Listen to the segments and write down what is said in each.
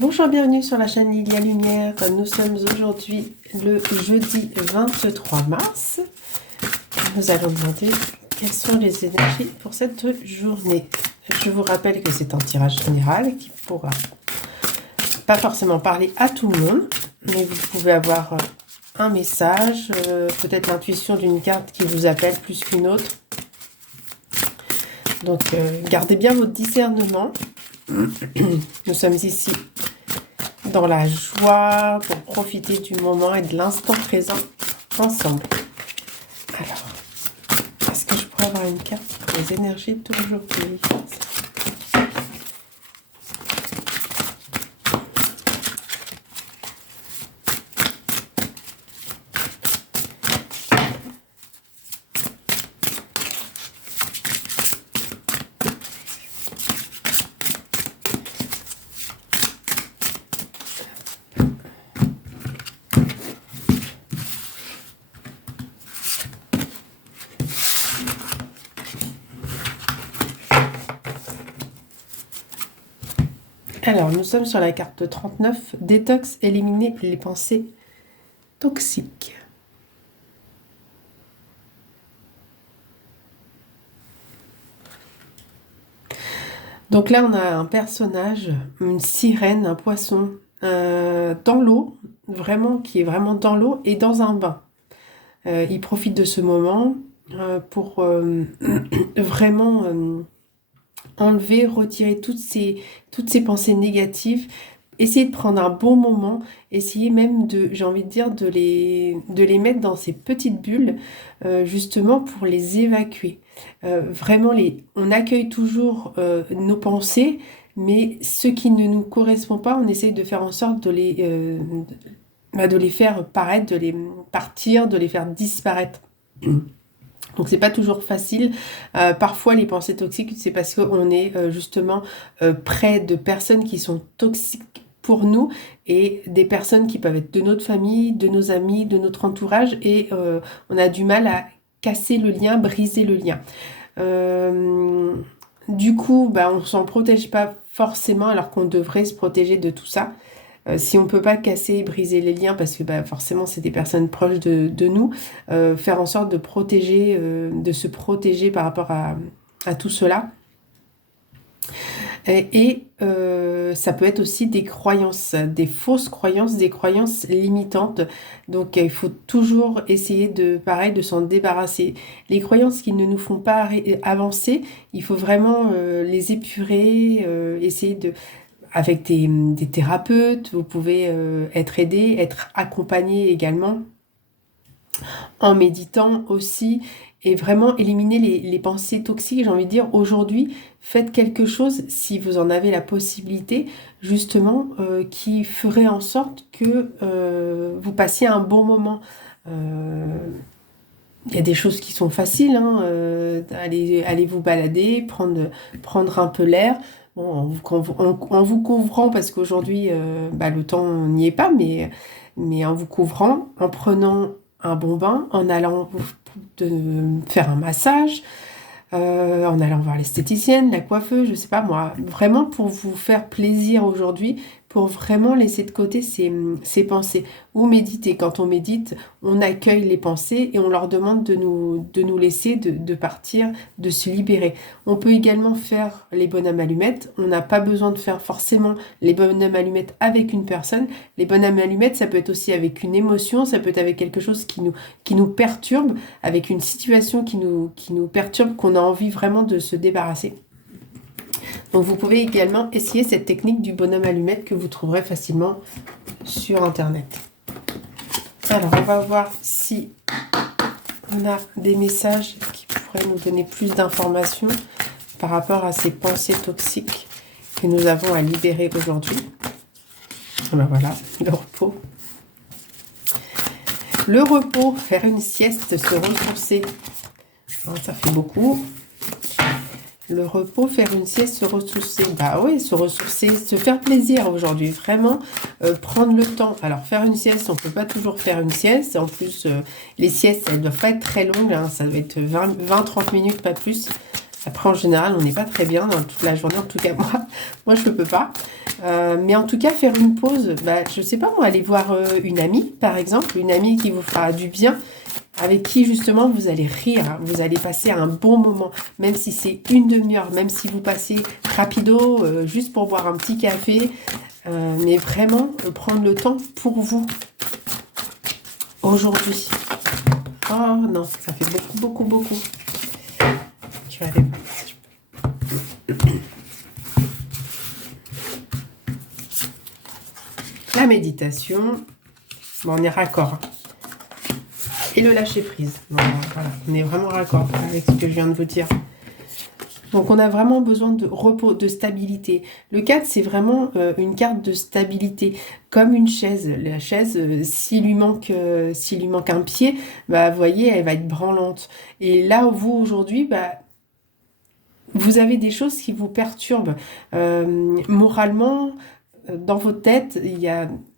Bonjour, bienvenue sur la chaîne Lilia Lumière. Nous sommes aujourd'hui le jeudi 23 mars. Nous allons demander quelles sont les énergies pour cette journée. Je vous rappelle que c'est un tirage général qui ne pourra pas forcément parler à tout le monde, mais vous pouvez avoir un message, peut-être l'intuition d'une carte qui vous appelle plus qu'une autre. Donc, gardez bien votre discernement. Nous sommes ici dans la joie pour profiter du moment et de l'instant présent ensemble. Alors, est-ce que je pourrais avoir une carte pour les énergies d'aujourd'hui? Alors, nous sommes sur la carte 39, détox, éliminer les pensées toxiques. Donc là, on a un personnage, une sirène, un poisson, dans l'eau, vraiment, qui est vraiment dans l'eau et dans un bain. Il profite de ce moment pour vraiment enlever, retirer toutes ces pensées négatives, essayer de prendre un bon moment, essayer même de, j'ai envie de dire, de les mettre dans ces petites bulles, justement pour les évacuer. Vraiment, on accueille toujours nos pensées, mais ce qui ne nous correspond pas, on essaye de faire en sorte de les faire paraître, de les partir, de les faire disparaître. Donc c'est pas toujours facile. Parfois les pensées toxiques, c'est parce qu'on est justement près de personnes qui sont toxiques pour nous et des personnes qui peuvent être de notre famille, de nos amis, de notre entourage et on a du mal à casser le lien, briser le lien. Du coup, on s'en protège pas forcément alors qu'on devrait se protéger de tout ça. Si on ne peut pas casser et briser les liens, parce que forcément c'est des personnes proches de nous, faire en sorte de protéger, de se protéger par rapport à tout cela. Et ça peut être aussi des croyances, des fausses croyances, des croyances limitantes. Donc il faut toujours essayer de s'en débarrasser. Les croyances qui ne nous font pas avancer, il faut vraiment les épurer, essayer avec des thérapeutes, vous pouvez être aidé, être accompagné également, en méditant aussi, et vraiment éliminer les pensées toxiques. J'ai envie de dire, aujourd'hui, faites quelque chose, si vous en avez la possibilité, justement, qui ferait en sorte que vous passiez un bon moment. Il y a des choses qui sont faciles, hein, allez vous balader, prendre un peu l'air. Bon, en vous couvrant, parce qu'aujourd'hui, le temps n'y est pas, mais en vous couvrant, en prenant un bon bain, en allant faire un massage, en allant voir l'esthéticienne, la coiffeuse, je sais pas moi, vraiment pour vous faire plaisir aujourd'hui, pour vraiment laisser de côté ces pensées. Ou méditer. Quand on médite, on accueille les pensées et on leur demande de nous laisser, de partir, de se libérer. On peut également faire les bonhommes allumettes. On n'a pas besoin de faire forcément les bonhommes allumettes avec une personne. Les bonhommes allumettes, ça peut être aussi avec une émotion, ça peut être avec quelque chose qui nous perturbe, avec une situation qui nous perturbe, qu'on a envie vraiment de se débarrasser. Donc vous pouvez également essayer cette technique du bonhomme allumette que vous trouverez facilement sur internet. Alors on va voir si on a des messages qui pourraient nous donner plus d'informations par rapport à ces pensées toxiques que nous avons à libérer aujourd'hui. Voilà, le repos. Le repos, faire une sieste, se ressourcer. Ça fait beaucoup. Le repos, faire une sieste, se ressourcer. Oui, se ressourcer, se faire plaisir aujourd'hui. Vraiment, prendre le temps. Alors, faire une sieste, on ne peut pas toujours faire une sieste. En plus, les siestes, elles ne doivent pas être très longues. Hein. Ça doit être 20-30 minutes, pas plus. Après, en général, on n'est pas très bien dans toute la journée. En tout cas, moi je ne peux pas. Mais en tout cas, faire une pause, bah, je ne sais pas moi, aller voir une amie, par exemple, une amie qui vous fera du bien, avec qui justement vous allez rire, hein, vous allez passer un bon moment, même si c'est une demi-heure, même si vous passez rapido, juste pour boire un petit café, mais vraiment prendre le temps pour vous aujourd'hui. Oh non, ça fait beaucoup, beaucoup, beaucoup. Je vais aller voir si je peux. La méditation, bon, on est raccord. Et le lâcher prise. Bon, voilà, on est vraiment raccord avec ce que je viens de vous dire. Donc on a vraiment besoin de repos, de stabilité. Le 4, c'est vraiment une carte de stabilité, comme une chaise. La chaise, s'il lui manque un pied, bah, vous voyez, elle va être branlante. Et là, vous, aujourd'hui, bah, vous avez des choses qui vous perturbent moralement. Dans votre tête,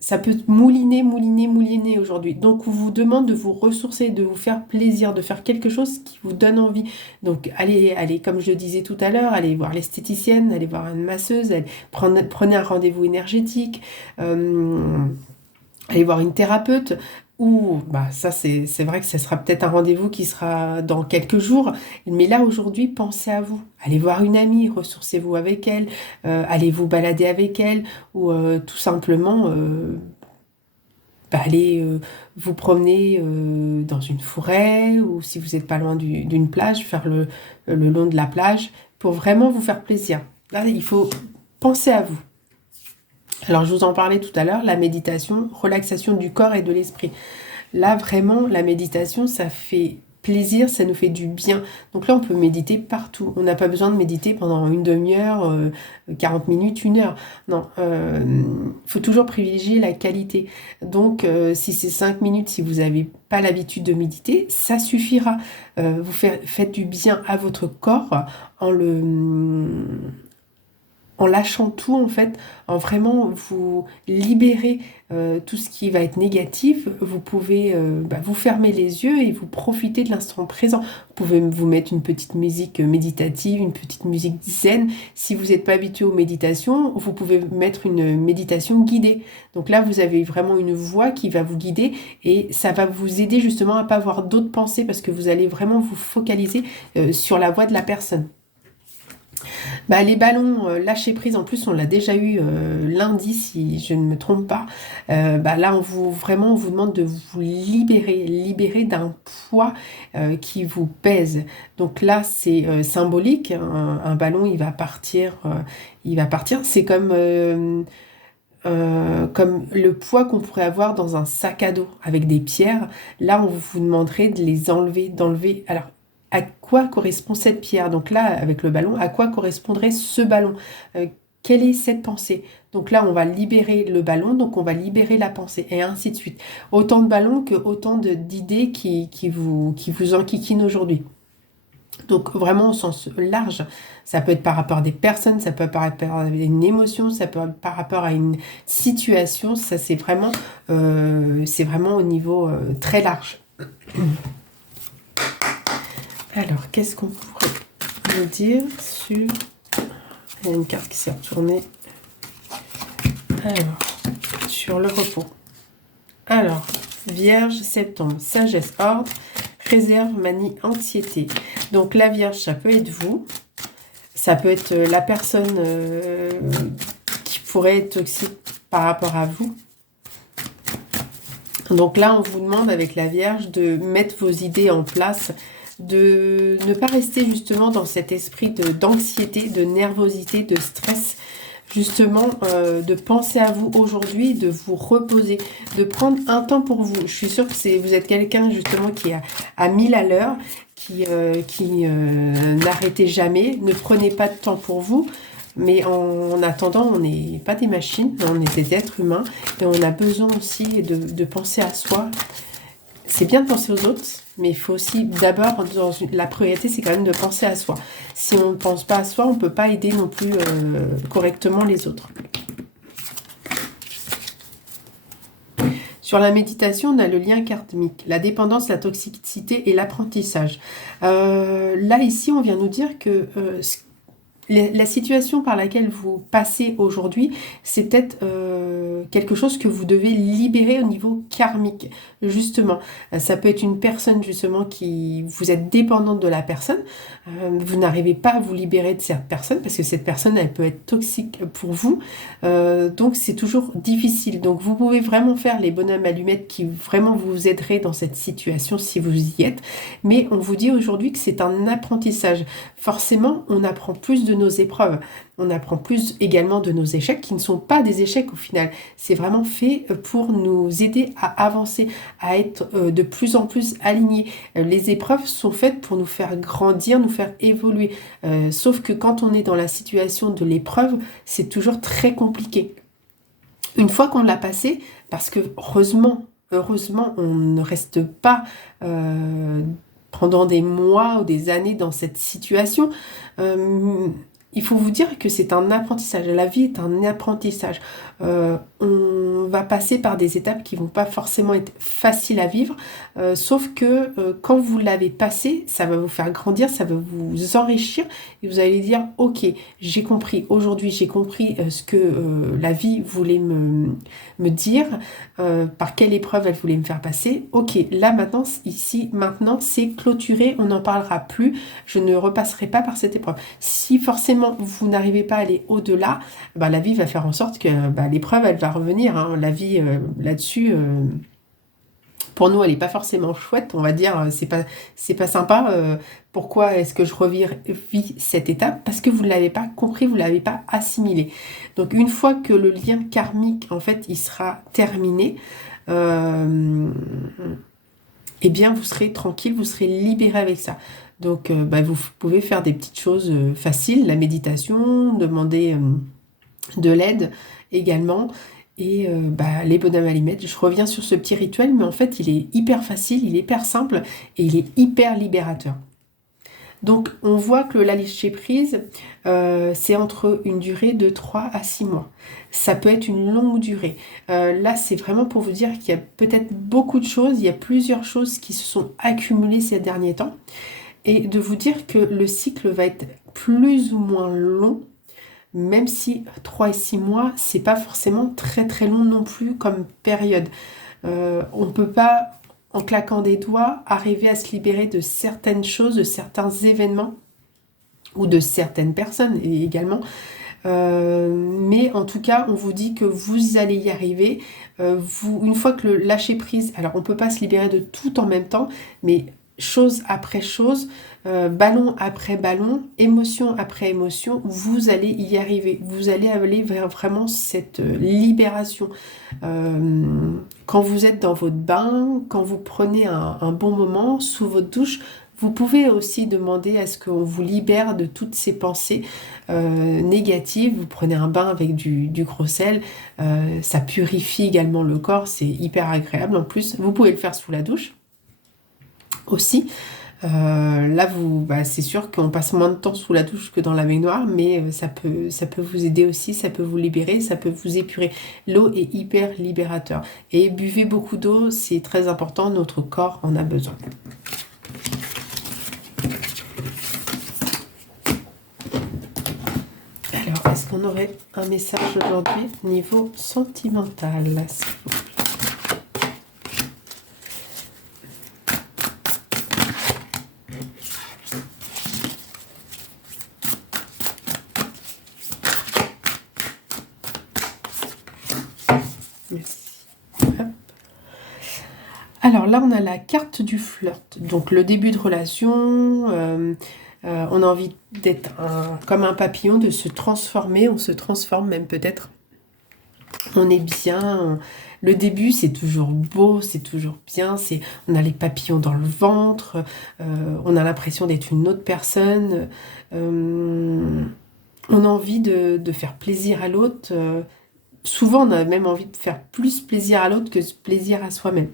ça peut mouliner, mouliner, mouliner aujourd'hui. Donc, on vous demande de vous ressourcer, de vous faire plaisir, de faire quelque chose qui vous donne envie. Donc, allez, comme je le disais tout à l'heure, allez voir l'esthéticienne, allez voir une masseuse, prenez un rendez-vous énergétique, allez voir une thérapeute. Ou, bah, ça, c'est vrai que ce sera peut-être un rendez-vous qui sera dans quelques jours. Mais là, aujourd'hui, pensez à vous. Allez voir une amie, ressourcez-vous avec elle, allez vous balader avec elle, ou tout simplement, bah, allez vous promener dans une forêt, ou si vous n'êtes pas loin d'une plage, faire le long de la plage, pour vraiment vous faire plaisir. Là, il faut penser à vous. Alors, je vous en parlais tout à l'heure, la méditation, relaxation du corps et de l'esprit. Là, vraiment, la méditation, ça fait plaisir, ça nous fait du bien. Donc là, on peut méditer partout. On n'a pas besoin de méditer pendant une demi-heure, 40 minutes, une heure. Non, faut toujours privilégier la qualité. Donc, si c'est 5 minutes, si vous n'avez pas l'habitude de méditer, ça suffira. Faites du bien à votre corps en en lâchant tout en fait, en vraiment vous libérer tout ce qui va être négatif, vous pouvez vous fermer les yeux et vous profiter de l'instant présent. Vous pouvez vous mettre une petite musique méditative, une petite musique zen. Si vous n'êtes pas habitué aux méditations, vous pouvez mettre une méditation guidée. Donc là, vous avez vraiment une voix qui va vous guider et ça va vous aider justement à ne pas avoir d'autres pensées parce que vous allez vraiment vous focaliser sur la voix de la personne. Bah, les ballons lâcher prise, en plus on l'a déjà eu lundi si je ne me trompe pas. Là on vous demande de vous libérer d'un poids qui vous pèse. Donc là c'est symbolique, un ballon il va partir. C'est comme le poids qu'on pourrait avoir dans un sac à dos avec des pierres. Là on vous demanderait de les enlever, d'enlever. Alors à quoi correspond cette pierre? Donc là, avec le ballon, à quoi correspondrait ce ballon? Quelle est cette pensée? Donc là, on va libérer le ballon, donc on va libérer la pensée, et ainsi de suite. Autant de ballons que autant d'idées qui vous enquiquinent aujourd'hui. Donc vraiment au sens large, ça peut être par rapport à des personnes, ça peut être par rapport à une émotion, ça peut être par rapport à une situation, ça c'est vraiment au niveau très large. Alors, qu'est-ce qu'on pourrait nous dire sur... Il y a une carte qui s'est retournée. Alors, sur le repos. Alors, Vierge, septembre, sagesse, ordre, réserve, manie, anxiété. Donc, la Vierge, ça peut être vous. Ça peut être la personne qui pourrait être toxique par rapport à vous. Donc là, on vous demande avec la Vierge de mettre vos idées en place, de ne pas rester justement dans cet esprit d'anxiété, de nervosité, de stress, justement de penser à vous aujourd'hui, de vous reposer, de prendre un temps pour vous. Je suis sûre que vous êtes quelqu'un justement qui est à 1000 à l'heure, qui n'arrêtez jamais, ne prenez pas de temps pour vous. Mais en attendant, on n'est pas des machines, on est des êtres humains et on a besoin aussi de penser à soi. C'est bien de penser aux autres, mais il faut aussi d'abord, la priorité, c'est quand même de penser à soi. Si on ne pense pas à soi, on ne peut pas aider non plus correctement les autres. Sur la méditation, on a le lien karmique, la dépendance, la toxicité et l'apprentissage. Là, ici, on vient nous dire que la situation par laquelle vous passez aujourd'hui, c'est peut-être quelque chose que vous devez libérer au niveau karmique, justement. Ça peut être une personne, justement, qui vous êtes dépendante de la personne. Vous n'arrivez pas à vous libérer de cette personne parce que cette personne, elle peut être toxique pour vous. Donc, c'est toujours difficile. Donc, vous pouvez vraiment faire les bonhommes allumettes qui vraiment vous aideraient dans cette situation si vous y êtes. Mais on vous dit aujourd'hui que c'est un apprentissage. Forcément, on apprend plus de nos épreuves. On apprend plus également de nos échecs qui ne sont pas des échecs au final. C'est vraiment fait pour nous aider à avancer, à être de plus en plus alignés. Les épreuves sont faites pour nous faire grandir, nous faire évoluer. Sauf que quand on est dans la situation de l'épreuve, c'est toujours très compliqué. Une fois qu'on l'a passé, parce que heureusement, on ne reste pas pendant des mois ou des années dans cette situation. Il faut vous dire que c'est un apprentissage. La vie est un apprentissage. On va passer par des étapes qui vont pas forcément être faciles à vivre, sauf que quand vous l'avez passé, ça va vous faire grandir, ça va vous enrichir et vous allez dire, ok, j'ai compris, aujourd'hui j'ai compris ce que la vie voulait me dire, par quelle épreuve elle voulait me faire passer. Ok, là maintenant, ici, maintenant, c'est clôturé, on n'en parlera plus, je ne repasserai pas par cette épreuve. Si forcément vous n'arrivez pas à aller au-delà, bah, la vie va faire en sorte que l'épreuve, elle va revenir. Hein. La vie, là-dessus, pour nous, elle n'est pas forcément chouette. On va dire, c'est pas sympa. Pourquoi est-ce que je revis cette étape? Parce que vous ne l'avez pas compris, vous ne l'avez pas assimilé. Donc, une fois que le lien karmique, en fait, il sera terminé, eh bien, vous serez tranquille, vous serez libéré avec ça. Donc, vous pouvez faire des petites choses faciles, la méditation, demander de l'aide également. Et les bonhommes allumettes, je reviens sur ce petit rituel, mais en fait, il est hyper facile, il est hyper simple et il est hyper libérateur. Donc, on voit que le lâcher-prise, c'est entre une durée de 3 à 6 mois. Ça peut être une longue durée. Là, c'est vraiment pour vous dire qu'il y a peut-être beaucoup de choses, il y a plusieurs choses qui se sont accumulées ces derniers temps. Et de vous dire que le cycle va être plus ou moins long, même si 3 et 6 mois, c'est pas forcément très très long non plus comme période. On ne peut pas, en claquant des doigts, arriver à se libérer de certaines choses, de certains événements ou de certaines personnes également. Mais en tout cas, on vous dit que vous allez y arriver. Une fois que le lâcher prise, alors on ne peut pas se libérer de tout en même temps, mais chose après chose, ballon après ballon, émotion après émotion, vous allez y arriver. Vous allez aller vers vraiment cette libération. Quand vous êtes dans votre bain, quand vous prenez un bon moment sous votre douche, vous pouvez aussi demander à ce qu'on vous libère de toutes ces pensées négatives. Vous prenez un bain avec du gros sel, ça purifie également le corps, c'est hyper agréable en plus. Vous pouvez le faire sous la douche aussi. Là, c'est sûr qu'on passe moins de temps sous la douche que dans la baignoire, mais ça peut vous aider aussi, ça peut vous libérer, ça peut vous épurer. L'eau est hyper libérateur. Et buvez beaucoup d'eau, c'est très important, notre corps en a besoin. Alors, est-ce qu'on aurait un message aujourd'hui niveau sentimental, s'il vous plaît? Merci. Hop. Alors là, on a la carte du flirt. Donc le début de relation, on a envie d'être comme un papillon, de se transformer. On se transforme même peut-être. On est bien. Le début, c'est toujours beau, c'est toujours bien. On a les papillons dans le ventre. On a l'impression d'être une autre personne. On a envie de faire plaisir à l'autre. Souvent, on a même envie de faire plus plaisir à l'autre que plaisir à soi-même.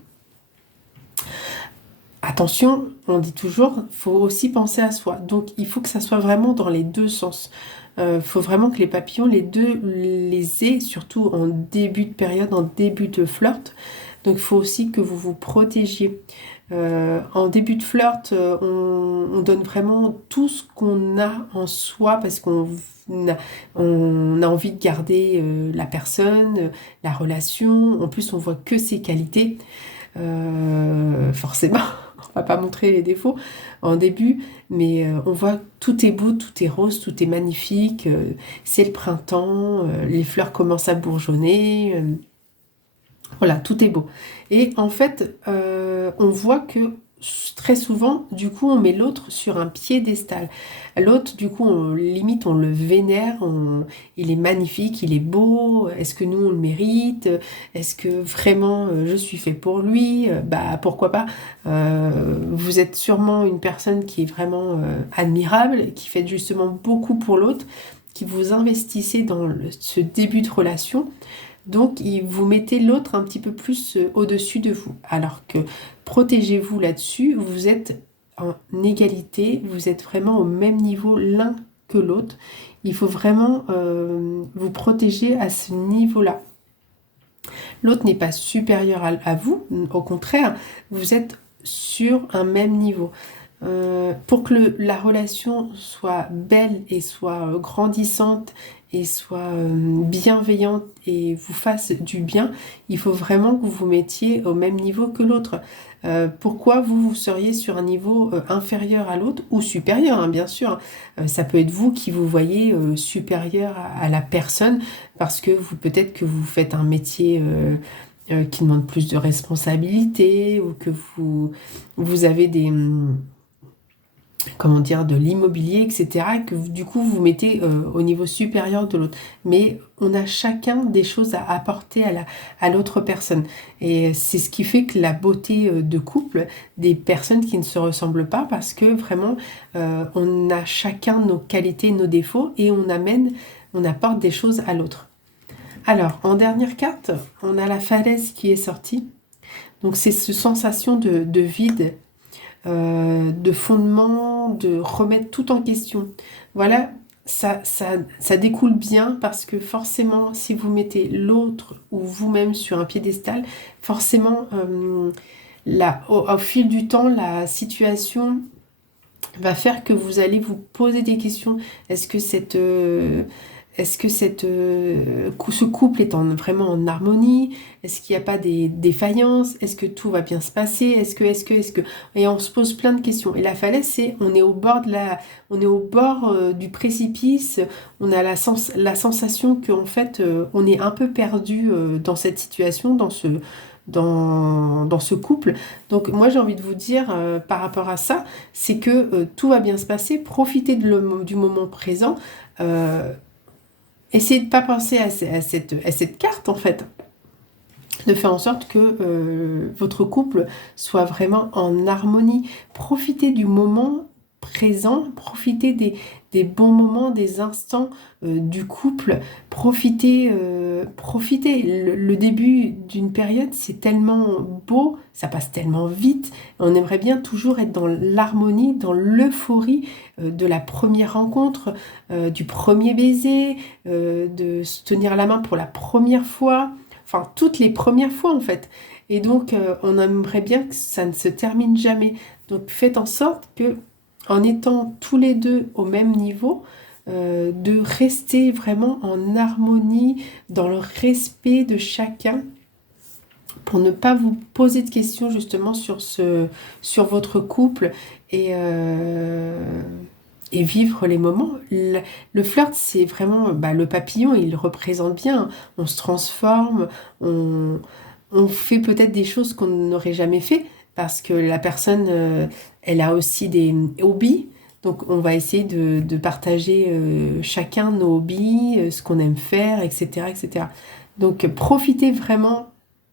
Attention, on dit toujours, il faut aussi penser à soi. Donc, il faut que ça soit vraiment dans les deux sens. Il faut vraiment que les papillons, les deux, les aient, surtout en début de période, en début de flirt. Donc il faut aussi que vous vous protégiez. En début de flirt, on donne vraiment tout ce qu'on a en soi parce a, on a envie de garder la personne, la relation. En plus, on voit que ses qualités. Forcément, on va pas montrer les défauts en début, mais on voit que tout est beau, tout est rose, tout est magnifique. C'est le printemps, les fleurs commencent à bourgeonner. Voilà, tout est beau. Et en fait, on voit que très souvent, du coup, on met l'autre sur un piédestal. L'autre, du coup, limite, on le vénère, il est magnifique, il est beau. Est-ce que nous, on le mérite? Est-ce que vraiment, je suis fait pour lui? Bah, pourquoi pas? Vous êtes sûrement une personne qui est vraiment admirable, qui fait justement beaucoup pour l'autre, qui vous investissez dans ce début de relation. Donc, vous mettez l'autre un petit peu plus au-dessus de vous. Alors que protégez-vous là-dessus, vous êtes en égalité, vous êtes vraiment au même niveau l'un que l'autre. Il faut vraiment vous protéger à ce niveau-là. L'autre n'est pas supérieur à vous, au contraire, vous êtes sur un même niveau. Pour que la relation soit belle et soit grandissante et soit bienveillante et vous fasse du bien, il faut vraiment que vous vous mettiez au même niveau que l'autre. Pourquoi vous seriez sur un niveau inférieur à l'autre ou supérieur, hein, bien sûr. Ça peut être vous qui vous voyez supérieur à la personne parce que peut-être que vous faites un métier qui demande plus de responsabilité ou que vous avez comment dire, de l'immobilier, etc., et que du coup vous mettez au niveau supérieur de l'autre. Mais on a chacun des choses à apporter à l'autre personne. Et c'est ce qui fait que la beauté de couple, des personnes qui ne se ressemblent pas, parce que vraiment, on a chacun nos qualités, nos défauts, et on apporte des choses à l'autre. Alors, en dernière carte, on a la falaise qui est sortie. Donc c'est cette sensation de vide, de fondement, de remettre tout en question. Voilà, ça découle bien parce que forcément, si vous mettez l'autre ou vous-même sur un piédestal, forcément, au fil du temps, la situation va faire que vous allez vous poser des questions. Est-ce que ce couple est vraiment en harmonie? Est-ce qu'il n'y a pas des défaillances? Est-ce que tout va bien se passer? Est-ce que... Et on se pose plein de questions. Et la falaise, on est au bord on est au bord du précipice. On a la sensation qu'en fait, on est un peu perdu dans cette situation, dans ce couple. Donc moi j'ai envie de vous dire par rapport à ça, c'est que tout va bien se passer, profitez du moment présent, essayez de ne pas penser à cette carte en fait, de faire en sorte que votre couple soit vraiment en harmonie. Profitez du moment présent, profitez des bons moments, des instants du couple, profitez. Le début d'une période, c'est tellement beau, ça passe tellement vite. On aimerait bien toujours être dans l'harmonie, dans l'euphorie de la première rencontre, du premier baiser, de se tenir la main pour la première fois. Enfin, toutes les premières fois en fait. Et donc, on aimerait bien que ça ne se termine jamais. Donc, faites en sorte que, en étant tous les deux au même niveau, de rester vraiment en harmonie, dans le respect de chacun, pour ne pas vous poser de questions justement sur votre couple et, euh, et vivre les moments. Le flirt, c'est vraiment le papillon, il représente bien. On se transforme, on fait peut-être des choses qu'on n'aurait jamais fait parce que la personne, elle a aussi des hobbies. Donc, on va essayer de partager chacun nos hobbies, ce qu'on aime faire, etc., etc. Donc, profitez vraiment,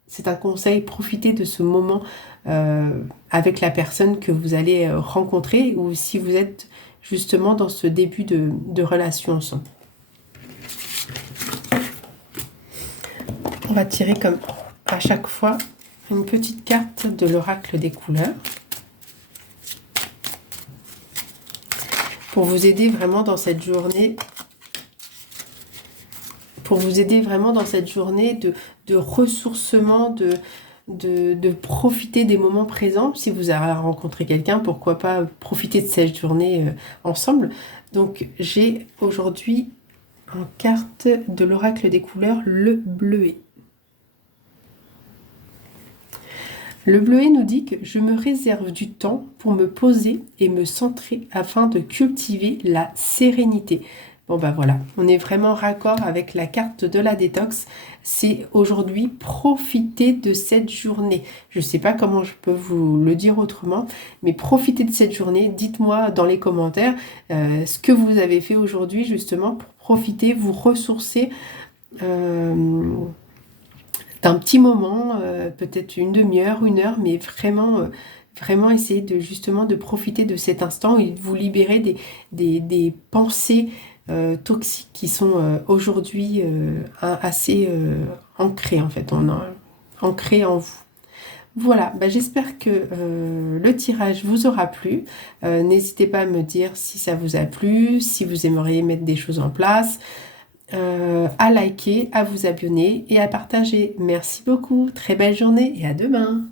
c'est un conseil, profitez de ce moment avec la personne que vous allez rencontrer ou si vous êtes justement dans ce début de relation ensemble. On va tirer comme à chaque fois une petite carte de l'oracle des couleurs pour vous aider vraiment dans cette journée, de ressourcement, de profiter des moments présents. Si vous avez rencontré quelqu'un, pourquoi pas profiter de cette journée ensemble. Donc j'ai aujourd'hui en carte de l'oracle des couleurs le bleuet. Le bleuet nous dit que je me réserve du temps pour me poser et me centrer afin de cultiver la sérénité. Bon ben voilà, on est vraiment raccord avec la carte de la détox. C'est aujourd'hui profiter de cette journée. Je ne sais pas comment je peux vous le dire autrement, mais profitez de cette journée. Dites-moi dans les commentaires ce que vous avez fait aujourd'hui justement pour profiter, vous ressourcer. D'un petit moment, peut-être une demi-heure, une heure, mais vraiment essayer de justement de profiter de cet instant et de vous libérer des pensées toxiques qui sont aujourd'hui assez ancrées en fait, ancrées en vous. Voilà, bah, j'espère que le tirage vous aura plu. N'hésitez pas à me dire si ça vous a plu, si vous aimeriez mettre des choses en place. À liker, à vous abonner et à partager. Merci beaucoup, très belle journée et à demain.